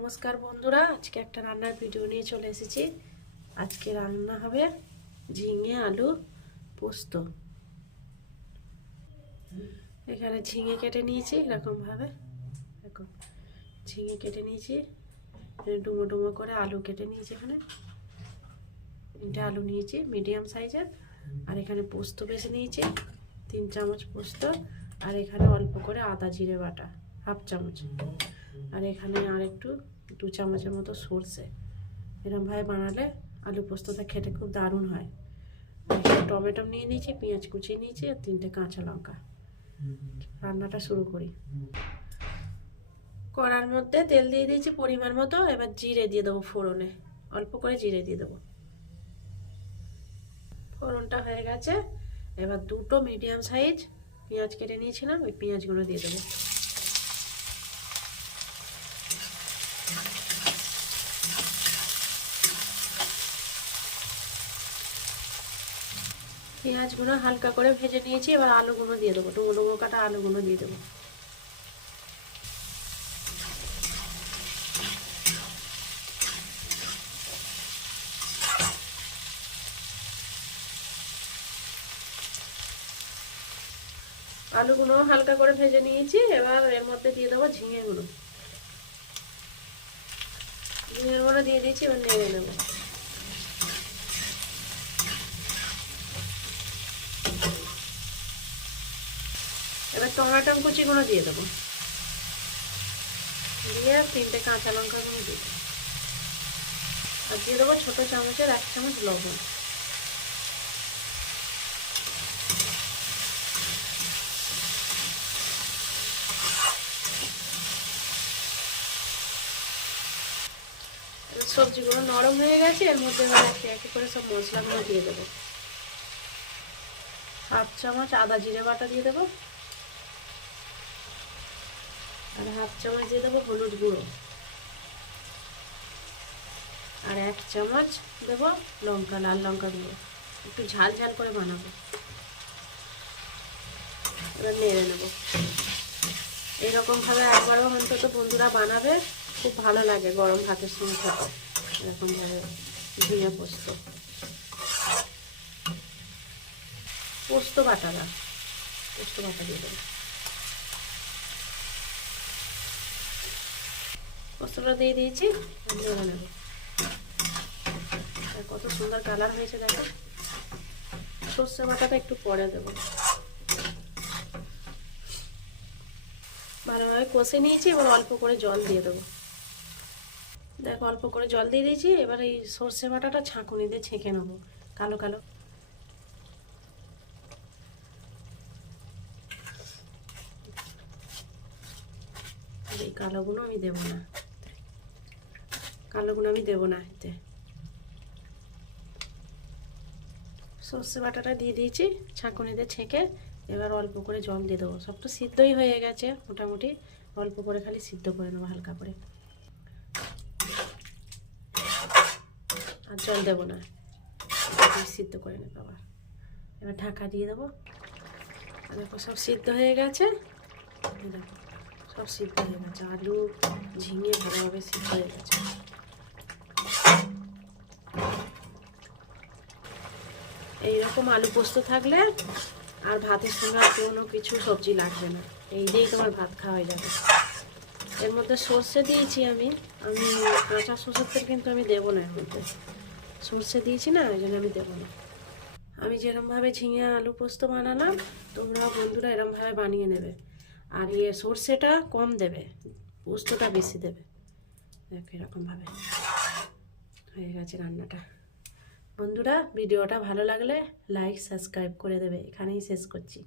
নমস্কার বন্ধুরা, আজকে একটা রান্নার ভিডিও নিয়ে চলে এসেছি। আজকে রান্না হবে ঝিঙে আলু পোস্ত। এখানে ঝিঙে কেটে নিয়েছি এরকমভাবে। দেখো, ঝিঙে কেটে নিয়েছি ডুমো ডুমো করে আলু কেটে নিয়েছি এখানে। তিনটে আলু নিয়েছি মিডিয়াম সাইজের আর এখানে পোস্ত বেছে নিয়েছি, তিন চামচ পোস্ত। আর এখানে অল্প করে আদা জিরে বাটা, হাফ চামচ। আর এখানে আর একটু দু চামচের মতো সর্ষে। এরমভাবে বানালে আলু পোস্তটা খেতে খুব দারুণ হয়। টমেটো নিয়ে নিয়েছি, পেঁয়াজ কুচিয়ে নিয়েছি আর তিনটে কাঁচা লঙ্কা। রান্নাটা শুরু করি। কড়ার মধ্যে তেল দিয়ে দিয়েছি পরিমাণ মতো, এবার জিরে দিয়ে দেবো ফোড়নে। অল্প করে জিরে দিয়ে দেবো। ফোড়নটা হয়ে গেছে। এবার দুটো মিডিয়াম সাইজ পেঁয়াজ কেটে নিয়েছিলাম, ওই পেঁয়াজগুলো দিয়ে দেবো। পেঁয়াজগুলো হালকা করে ভেজে নিয়েছি, এবার আলুগুলো দিয়ে দেবো। ডুবো ডুবো কাটা আলুগুলো দিয়ে দেবো। আলুগুলো হালকা করে ভেজে নিয়েছি, এবার এর মধ্যে দিয়ে দেবো ঝিঙেগুলো ঝিঙেগুলো দিয়ে দিয়েছি, এবার নেড়ে নেব। এবার টমেটো আমি কুচি কুচিগুলো দিয়ে দেবো। দিয়ে তিনটে কাঁচা লঙ্কাগুলো দিয়ে দেবো। আর দিয়ে দেবো ছোটো চামচের এক চামচ লবণ। সবজিগুলো নরম হয়ে গেছে, এর মধ্যে একে একে করে সব মশলাগুলো দিয়ে দেবো। হাফ চামচ আদা জিরে বাটা দিয়ে দেবো। আর হাফ চামচ দিয়ে দেবো হলুদ গুঁড়ো। আর এক চামচ দেবো লঙ্কা, লাল লঙ্কা গুঁড়ো। একটু ঝাল ঝাল করে বানাবো। এবার নেড়ে নেব। এরকমভাবে একবারও অন্তত বন্ধুরা বানাবে, খুব ভালো লাগে গরম ভাতের সঙ্গে খেতে। এরকমভাবে ঝিঙে পোস্ত। পোস্ত বাটাটা পোস্ত বাটা দিয়ে দেবো। পোস্তটা দিয়ে দিয়েছি। নেড়ে নেব কত সুন্দর কালার হয়েছে দেখো। সর্ষে বাটাটা একটু পরে দেবো। ভালোভাবে কষে নিয়েছি, এবার অল্প করে জল দিয়ে দেবো। দেখো অল্প করে জল দিয়ে দিয়েছি, এবার এই সর্ষে বাটাটা ছাঁকুনি দিয়ে ছেঁকে নেব, কালো কালো। এই কালোগুলো আমি দেবো না। কালোগুলো আমি দেবো না এতে। সর্ষে বাটাটা দিয়ে দিয়েছি, ছাঁকুনিতে ছেঁকে এবার অল্প করে জল দিয়ে দেবো। সব তো সিদ্ধই হয়ে গেছে, মোটামুটি অল্প করে খালি সিদ্ধ করে নেব হালকা করে। আর জল দেবো না সিদ্ধ করে নেব আবার। এবার ঢাকা দিয়ে দেবো। দেখো সব সিদ্ধ হয়ে গেছে। দেখো, সব সিদ্ধ হয়ে গেছে। আলু ঝিঙে ভালোভাবে সিদ্ধ হয়ে গেছে। এইরকম আলু পোস্ত থাকলে আর ভাতের সঙ্গে কোনো কিছু সবজি লাগবে না। এই দিয়েই তোমার ভাত খাওয়া হয়ে যাবে। এর মধ্যে সর্ষে দিয়েছি আমি। আমি কাঁচা সর্ষের তেল কিন্তু আমি দেবো না এর মধ্যে। সর্ষে দিয়েছি না ওই জন্য আমি দেবো না। আমি যেরমভাবে ঝিঙে আলু পোস্ত বানালাম তোমরা বন্ধুরা এরমভাবে বানিয়ে নেবে। আর ইয়ে সর্ষেটা কম দেবে, পোস্তটা বেশি দেবে। দেখো এরকমভাবে হয়ে গেছে রান্নাটা। বন্ধুরা ভিডিওটা ভালো লাগলে লাইক সাবস্ক্রাইব করে দেবে। এখানেই শেষ করছি।